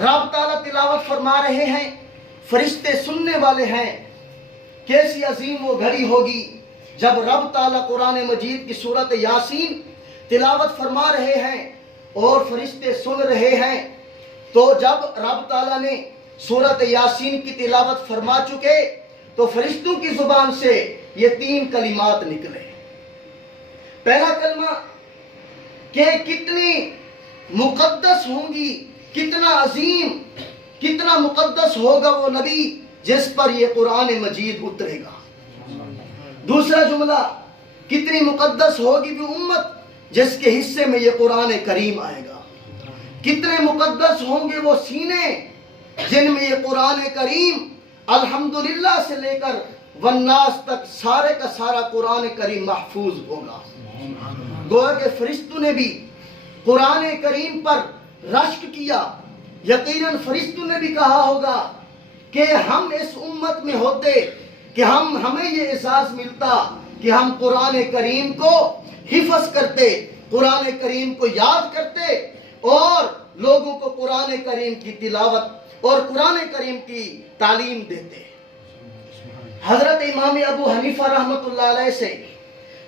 رب تعالیٰ تلاوت فرما رہے ہیں، فرشتے سننے والے ہیں۔ کیسی عظیم وہ گھڑی ہوگی جب رب تعالیٰ قرآن مجید کی سورت یاسین تلاوت فرما رہے ہیں اور فرشتے سن رہے ہیں۔ تو جب رب تعالیٰ نے سورت یاسین کی تلاوت فرما چکے تو فرشتوں کی زبان سے یہ 3 کلمات نکلے۔ پہلا کلمہ کہ کتنی مقدس ہوں گی، کتنا عظیم، کتنا مقدس ہوگا وہ نبی جس پر یہ قرآن مجید اترے گا۔ دوسرا جملہ کتنی مقدس ہوگی وہ امت جس کے حصے میں یہ قرآن کریم آئے گا۔ کتنے مقدس ہوں گے وہ سینے جن میں یہ قرآن کریم الحمدللہ سے لے کر والناس تک سارے کا سارا قرآن کریم محفوظ ہوگا۔ گویا کہ فرشتوں نے بھی قرآن کریم پر رشک کیا۔ یقیناً فرشتوں نے بھی کہا ہوگا کہ ہم اس امت میں ہوتے کہ ہمیں یہ احساس ملتا کہ ہم قرآن کریم کو حفظ کرتے، قرآن کریم کو یاد کرتے اور لوگوں کو قرآن کریم کی تلاوت اور قرآن کریم کی تعلیم دیتے۔ حضرت امام ابو حنیفہ رحمۃ اللہ علیہ سے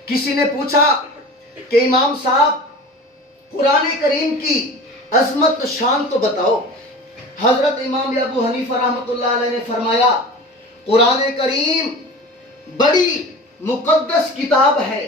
کسی نے پوچھا کہ امام صاحب قرآن کریم کی عظمت و شان تو بتاؤ۔ حضرت امام ابو حنیفہ رحمۃ اللہ علیہ نے فرمایا قرآن کریم بڑی مقدس کتاب ہے،